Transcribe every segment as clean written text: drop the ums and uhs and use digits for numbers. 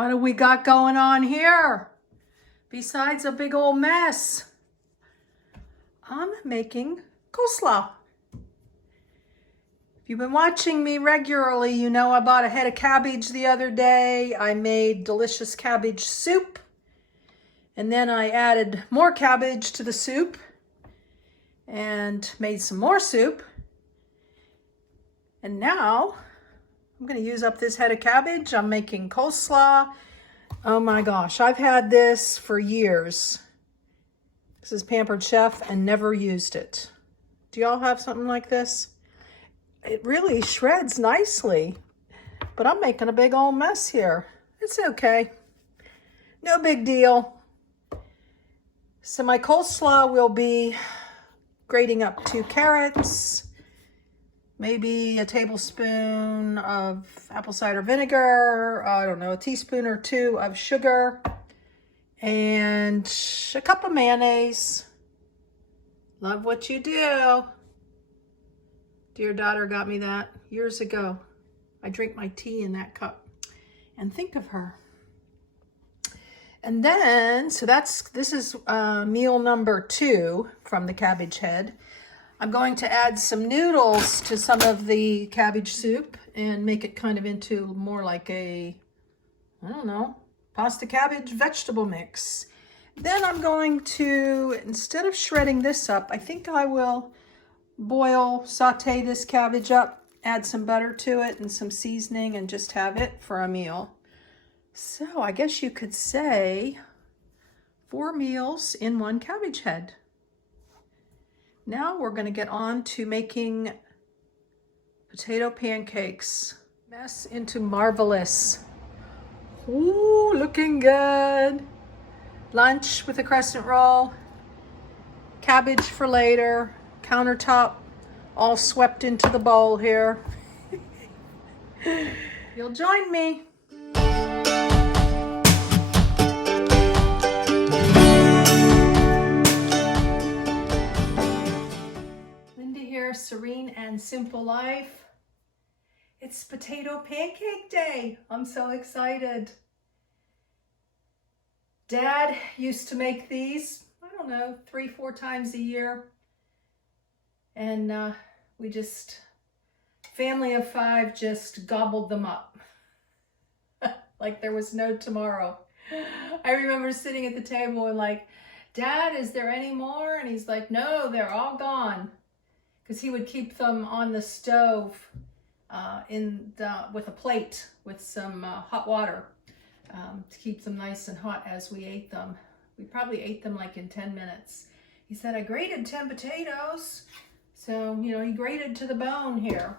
What do we got going on here? Besides a big old mess, I'm making coleslaw. If you've been watching me regularly, you know I bought a head of cabbage the other day. I made delicious cabbage soup. And then I added more cabbage to the soup and made some more soup. And now I'm going to use up this head of cabbage. I'm making coleslaw. Oh my gosh, I've had this for years. This is Pampered Chef and never used it. Do y'all have something like this? It really shreds nicely, but I'm making a big old mess here. It's okay. No big deal. So my coleslaw will be grating up 2 carrots, maybe a tablespoon of apple cider vinegar, I don't know, a teaspoon or 2 of sugar, and a cup of mayonnaise. Love what you do. Dear daughter got me that years ago. I drink my tea in that cup and think of her. And then, so this is meal number 2 from the cabbage head. I'm going to add some noodles to some of the cabbage soup and make it kind of into more like a, I don't know, pasta cabbage vegetable mix. Then I'm going to, instead of shredding this up, I think I will saute this cabbage up, add some butter to it and some seasoning and just have it for a meal. So I guess you could say 4 meals in 1 cabbage head. Now we're going to get on to making potato pancakes. Mess into marvelous. Ooh, looking good. Lunch with a crescent roll. Cabbage for later. Countertop all swept into the bowl here. You'll join me. Serene and Simple Life. It's potato pancake day. I'm so excited. Dad used to make these, I don't know, 3-4 times a year. And we just, family of 5 just gobbled them up. Like there was no tomorrow. I remember sitting at the table and like, Dad, is there any more? And he's like, no, they're all gone. Because he would keep them on the stove with a plate with some hot water to keep them nice and hot as we ate them. We probably ate them like in 10 minutes. He said, I grated 10 potatoes. So, you know, he grated to the bone here.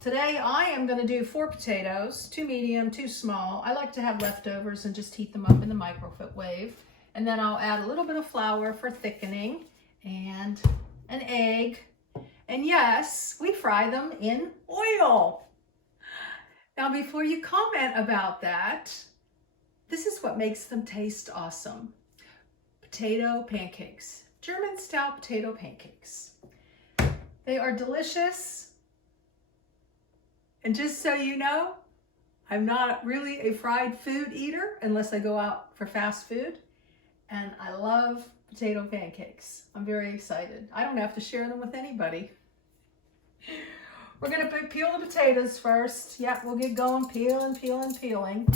Today I am going to do 4 potatoes, 2 medium, 2 small. I like to have leftovers and just heat them up in the microwave. And then I'll add a little bit of flour for thickening and an egg, and yes, we fry them in oil. Now, before you comment about that, this is what makes them taste awesome. Potato pancakes, German-style potato pancakes. They are delicious, and just so you know, I'm not really a fried food eater unless I go out for fast food, and I love potato pancakes. I'm very excited. I don't have to share them with anybody. We're gonna peel the potatoes first. Yeah, we'll get going, peeling.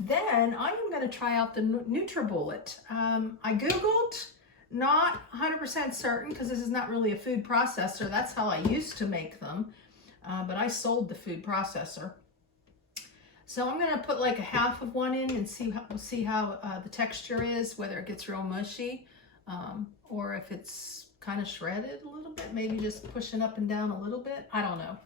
Then I am gonna try out the NutriBullet. I Googled, not 100% certain because this is not really a food processor. That's how I used to make them, but I sold the food processor. So I'm gonna put like a half of one in and see how the texture is, whether it gets real mushy. Or if it's kind of shredded a little bit, maybe just pushing up and down a little bit. I don't know.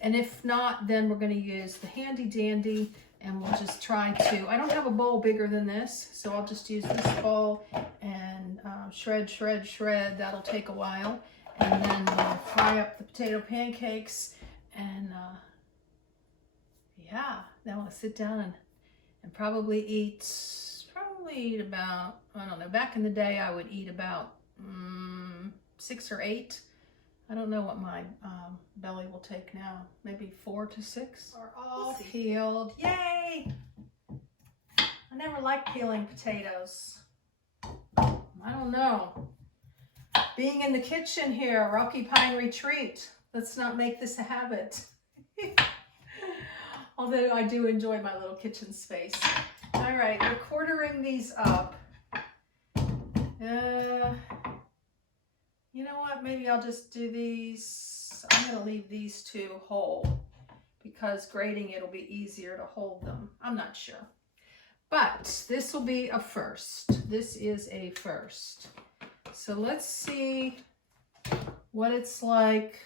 And if not, then we're going to use the handy dandy and we'll just try to, I don't have a bowl bigger than this, so I'll just use this bowl and shred. That'll take a while. And then we'll fry up the potato pancakes and yeah, then we'll sit down and probably eat about, I don't know, back in the day I would eat about 6 or 8. I don't know what my belly will take now. Maybe 4 to 6 are all peeled. Yay! never liked peeling potatoes. I don't know. Being in the kitchen here, Rocky Pine Retreat. Let's not make this a habit. Although I do enjoy my little kitchen space. All right, we're quartering these up. You know what? Maybe I'll just do these. I'm going to leave these two whole because grating it'll be easier to hold them. I'm not sure. But this will be a first. This is a first. So let's see what it's like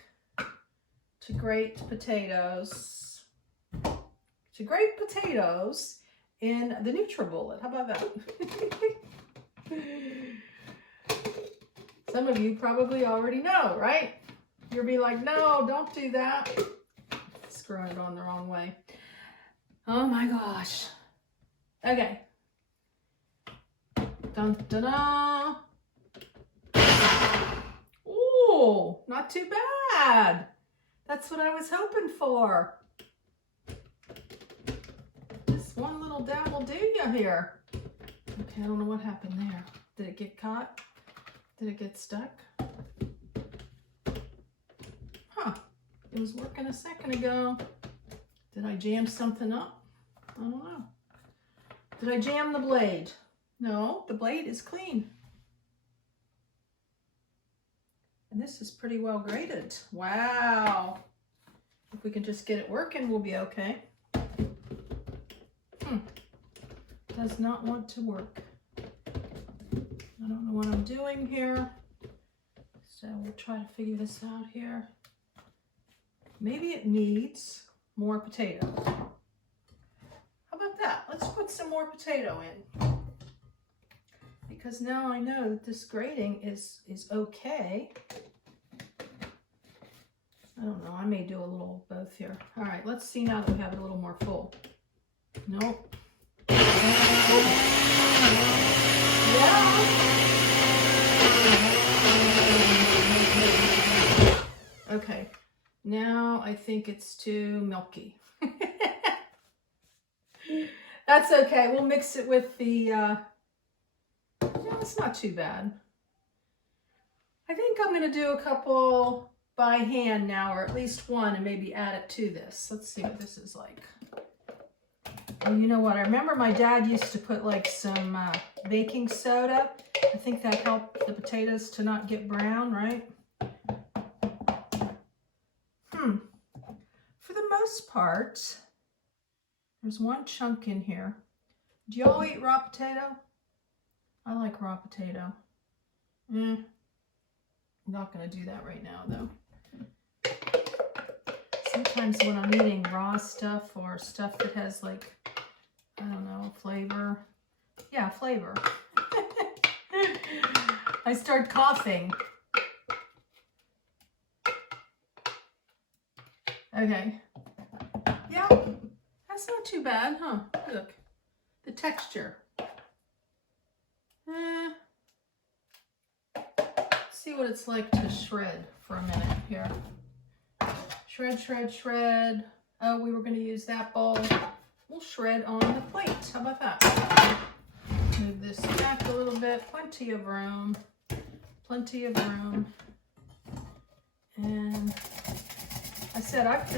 to grate potatoes. To grate potatoes in the NutriBullet. How about that? Some of you probably already know, right? You'll be like, no, don't do that. Screwing it on the wrong way. Oh my gosh. Okay. Dun, dun, dun. Ooh, not too bad. That's what I was hoping for. Just one little dab will do you here. Okay, I don't know what happened there. Did it get caught? Did it get stuck? Huh. It was working a second ago. Did I jam something up? I don't know. Did I jam the blade? No, the blade is clean. And this is pretty well grated. Wow. If we can just get it working, we'll be okay. Does not want to work. I don't know what I'm doing here. So we'll try to figure this out here. Maybe it needs more potato. How about that? Let's put some more potato in. Because now I know that this grating is okay. I don't know, I may do a little of both here. All right, let's see now that we have it a little more full. Nope. Yeah. Okay, now I think it's too milky. That's okay, we'll mix it with the, it's not too bad. I think I'm gonna do a couple by hand now, or at least one, and maybe add it to this. Let's see what this is like. Oh, you know what? I remember my dad used to put like some baking soda. I think that helped the potatoes to not get brown, right? For the most part, there's one chunk in here. Do y'all eat raw potato? I like raw potato. I'm not going to do that right now, though. Sometimes when I'm eating raw stuff or stuff that has like, I don't know, flavor. Yeah, flavor. I start coughing. Okay. Yeah, that's not too bad, huh? Look, the texture. See what it's like to shred for a minute here. Shred, shred, shred. Oh, we were going to use that bowl. We'll shred on the plate. How about that? Move this back a little bit. Plenty of room. Plenty of room. And I said I've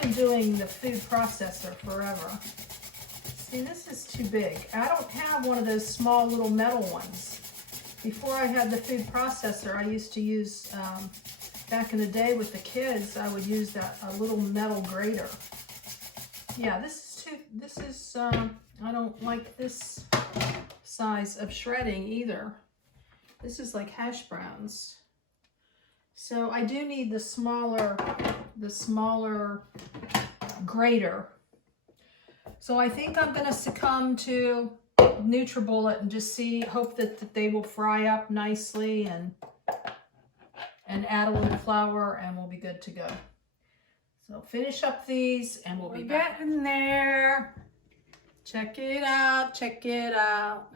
been doing the food processor forever. See, this is too big. I don't have one of those small little metal ones. Before I had the food processor, I used to use, back in the day with the kids, I would use a little metal grater. Yeah, this is I don't like this size of shredding either. This is like hash browns. So I do need the smaller grater. So I think I'm going to succumb to NutriBullet and just hope that they will fry up nicely and add a little flour and we'll be good to go. So finish up these and we'll be back. Getting there. Check it out, check it out.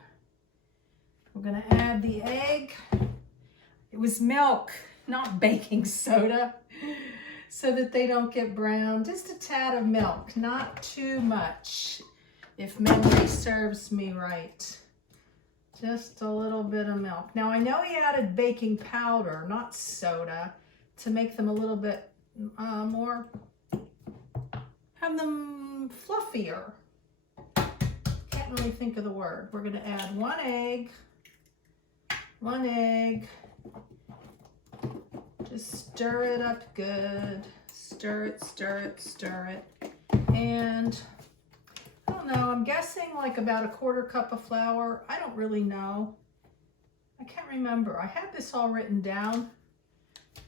We're going to add the egg. It was milk, not baking soda, so that they don't get brown. Just a tad of milk, not too much. if memory serves me right. Just a little bit of milk. Now I know he added baking powder, not soda, to make them a little bit more, have them fluffier. Can't really think of the word. We're gonna add one egg. Just stir it up good. Stir it, stir it, stir it. And I don't know, I'm guessing like about a 1/4 cup of flour. I don't really know. I can't remember. I had this all written down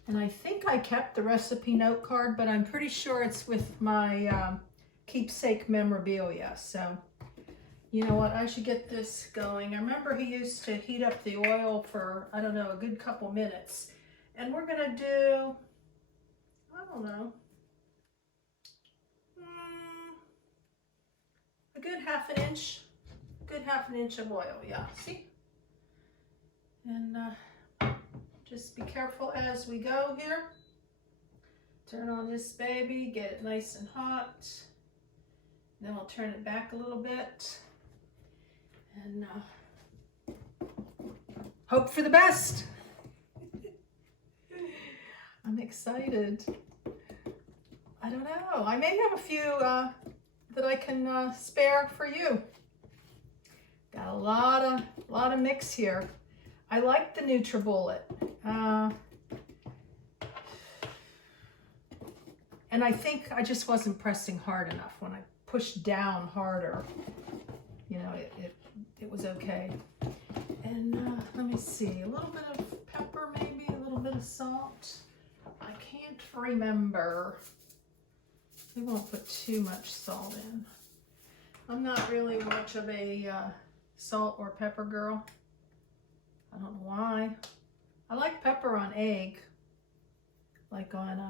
and I think I kept the recipe note card, but I'm pretty sure it's with my keepsake memorabilia. So you know what, I should get this going. I remember he used to heat up the oil for, I don't know, a good couple minutes. And we're gonna do, I don't know, a good half an inch of oil, yeah, see? And just be careful as we go here. Turn on this baby, get it nice and hot. Then we'll turn it back a little bit. And hope for the best. I'm excited. I don't know. I may have a few that I can spare for you. Got a lot of mix here. I like the NutriBullet. And I think I just wasn't pressing hard enough. When I pushed down harder, you know, it was okay. And let me see, a little bit of pepper, maybe a little bit of salt. I can't remember. We won't put too much salt in. I'm not really much of a salt or pepper girl. I don't know why. I like pepper on egg, like on I don't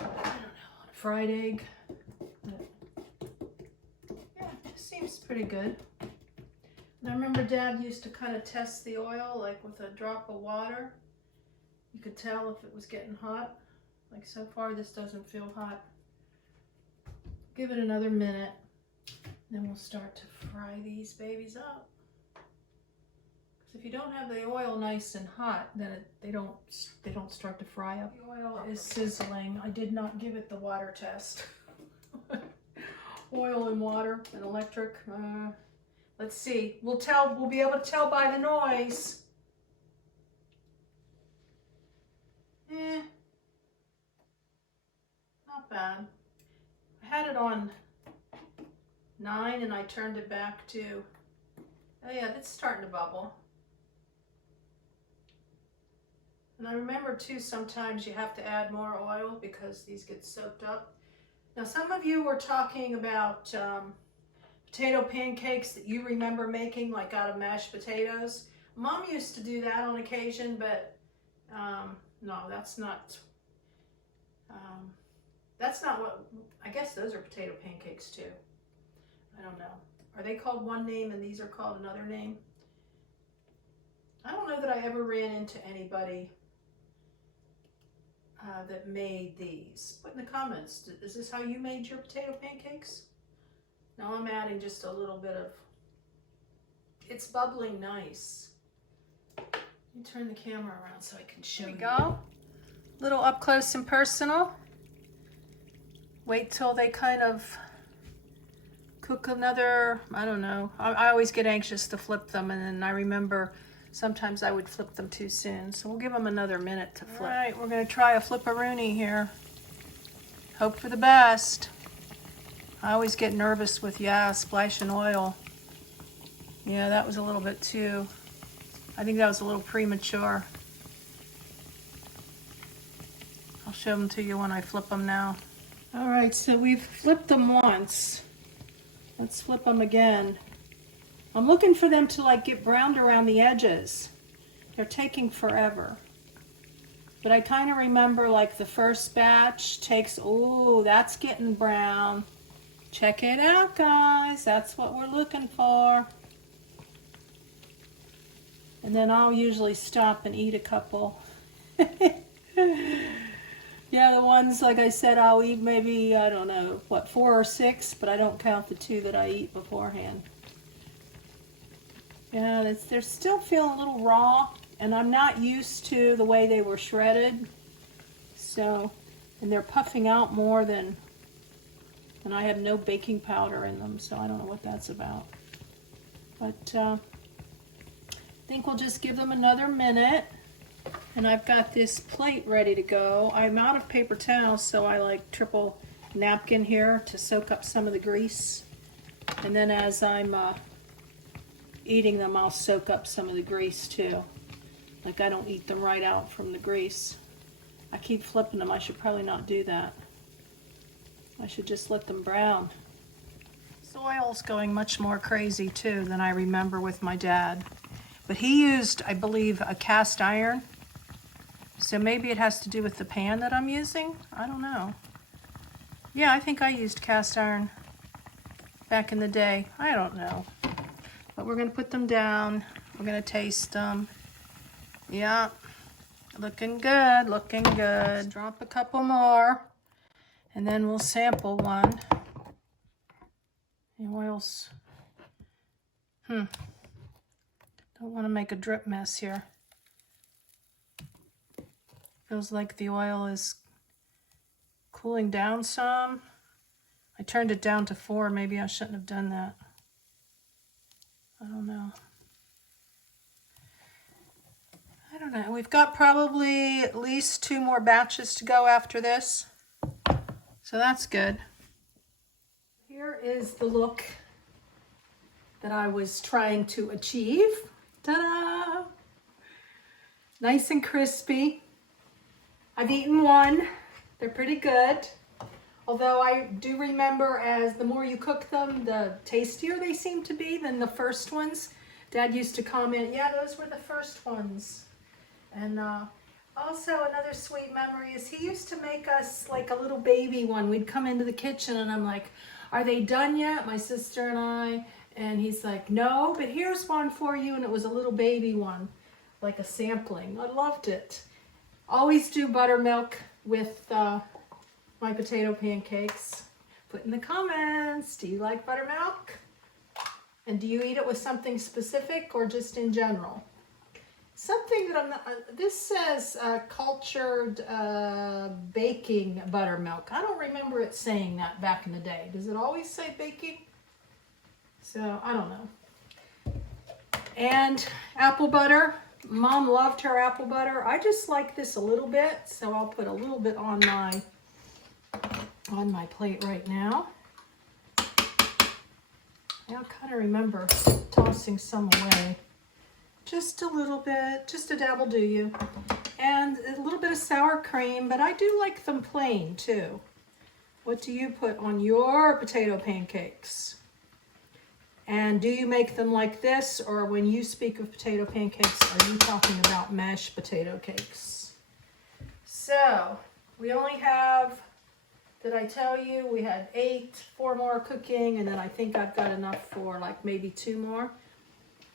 know, on a fried egg. But yeah, it just seems pretty good. And I remember Dad used to kind of test the oil, like with a drop of water. You could tell if it was getting hot. Like so far, this doesn't feel hot. Give it another minute, then we'll start to fry these babies up. Because if you don't have the oil nice and hot, then they don't start to fry up. The oil is sizzling. I did not give it the water test. Oil and water and electric. Let's see. We'll be able to tell by the noise. Not bad. I had it on 9 and I turned it back to, oh yeah, it's starting to bubble. And I remember too, sometimes you have to add more oil because these get soaked up. Now some of you were talking about potato pancakes that you remember making, like out of mashed potatoes. Mom used to do that on occasion, but no, that's not what, I guess those are potato pancakes too. I don't know. Are they called one name and these are called another name? I don't know that I ever ran into anybody that made these. Put in the comments, is this how you made your potato pancakes? Now I'm adding just a little bit of, it's bubbling nice. Let me turn the camera around so I can show you. There we go. Little up close and personal. Wait till they kind of cook another, I don't know. I always get anxious to flip them, and then I remember sometimes I would flip them too soon. So we'll give them another minute to flip. All right, we're gonna try a flip-a-rooney here. Hope for the best. I always get nervous with, splashing oil. Yeah, that was a little bit too, I think that was a little premature. I'll show them to you when I flip them now. All right, so we've flipped them once. Let's flip them again. I'm looking for them to like get browned around the edges. They're taking forever. But I kind of remember like the first batch takes, oh, that's getting brown. Check it out, guys. That's what we're looking for. And then I'll usually stop and eat a couple. Yeah, the ones, like I said, I'll eat maybe, I don't know, what, 4 or 6, but I don't count the 2 that I eat beforehand. Yeah, they're still feeling a little raw, and I'm not used to the way they were shredded. So, and they're puffing out more than, and I have no baking powder in them, so I don't know what that's about. But I think we'll just give them another minute. And I've got this plate ready to go. I'm out of paper towels, so I like triple napkin here to soak up some of the grease. And then as I'm eating them, I'll soak up some of the grease too. Like I don't eat them right out from the grease. I keep flipping them. I should probably not do that. I should just let them brown. This oil's going much more crazy too than I remember with my dad. But he used, I believe, a cast iron. So maybe it has to do with the pan that I'm using. I don't know. Yeah, I think I used cast iron back in the day. I don't know. But we're going to put them down. We're going to taste them. Yeah, looking good, looking good. Let's drop a couple more. And then we'll sample one. The oils. Don't want to make a drip mess here. Feels like the oil is cooling down some. I turned it down to 4. Maybe I shouldn't have done that. I don't know. I don't know. We've got probably at least 2 more batches to go after this. So that's good. Here is the look that I was trying to achieve. Ta-da! Nice and crispy. I've eaten one. They're pretty good. Although I do remember as the more you cook them, the tastier they seem to be than the first ones. Dad used to comment, yeah, those were the first ones. And also another sweet memory is he used to make us like a little baby one. We'd come into the kitchen and I'm like, are they done yet? My sister and I. And he's like, no, but here's one for you. And it was a little baby one, like a sampling. I loved it. Always do buttermilk with my potato pancakes. Put in the comments, do you like buttermilk? And do you eat it with something specific or just in general? Something that I'm not, this says cultured baking buttermilk. I don't remember it saying that back in the day. Does it always say baking? So, I don't know. And apple butter. Mom loved her apple butter. I just like this a little bit, so I'll put a little bit on my plate right now. I kind of remember tossing some away. Just a little bit, just a dab will do you. And a little bit of sour cream, but I do like them plain too. What do you put on your potato pancakes? And do you make them like this, or when you speak of potato pancakes, are you talking about mashed potato cakes? So, we only have, did I tell you, we had 8, 4 more cooking, and then I think I've got enough for like maybe 2 more.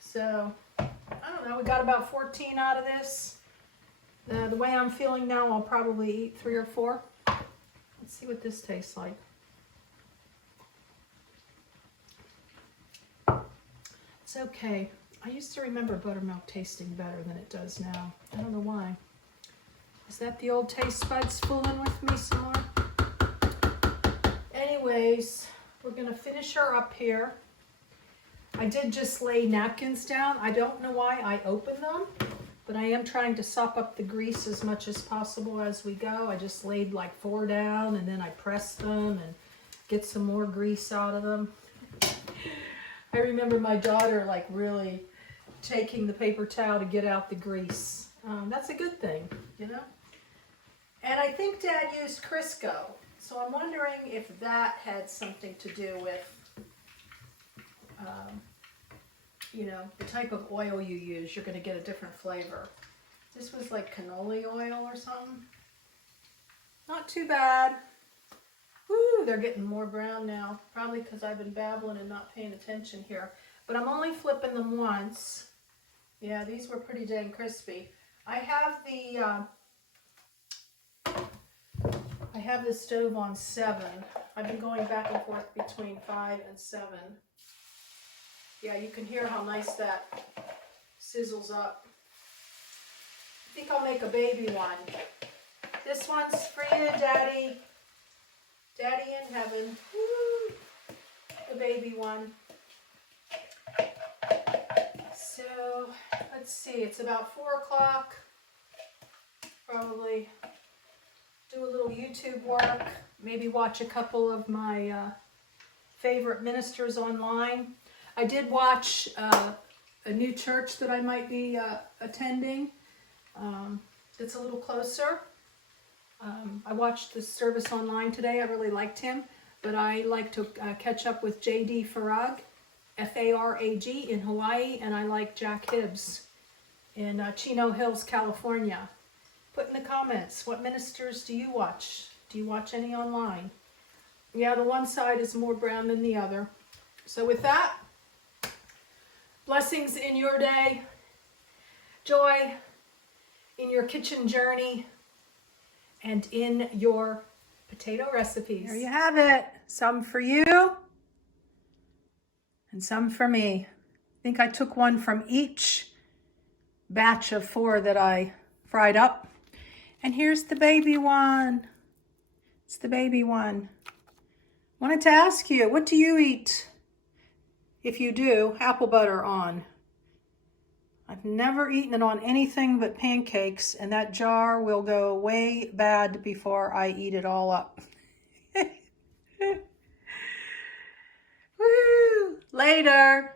So, I don't know, we got about 14 out of this. The way I'm feeling now, I'll probably eat 3 or 4. Let's see what this tastes like. It's okay. I used to remember buttermilk tasting better than it does now. I don't know why. Is that the old taste buds fooling with me some more? Anyways, we're going to finish her up here. I did just lay napkins down. I don't know why I opened them, but I am trying to sop up the grease as much as possible as we go. I just laid like 4 down and then I pressed them and get some more grease out of them. I remember my daughter like really taking the paper towel to get out the grease. That's a good thing, you know? And I think Dad used Crisco. So I'm wondering if that had something to do with, you know, the type of oil you use. You're going to get a different flavor. This was like cannoli oil or something. Not too bad. Woo, they're getting more brown now. Probably because I've been babbling and not paying attention here. But I'm only flipping them once. Yeah, these were pretty dang crispy. I have the I have the stove on 7. I've been going back and forth between 5 and 7. Yeah, you can hear how nice that sizzles up. I think I'll make a baby one. This one's for you, Daddy. Daddy in heaven. Woo! The baby one. So, let's see, it's about 4 o'clock. Probably do a little YouTube work. Maybe watch a couple of my favorite ministers online. I did watch a new church that I might be attending. It's a little closer. I watched the service online today. I really liked him, but I like to catch up with J.D. Farag, F-A-R-A-G in Hawaii, and I like Jack Hibbs in Chino Hills, California. Put in the comments, what ministers do you watch? Do you watch any online? Yeah, the one side is more brown than the other. So with that, blessings in your day, joy in your kitchen journey, and in your potato recipes. There you have it. Some for you and some for me. I think I took one from each batch of 4 that I fried up. And here's the baby one. It's the baby one. Wanted to ask you, what do you eat, if you do, apple butter on? I've never eaten it on anything but pancakes, and that jar will go way bad before I eat it all up. Woo! Later.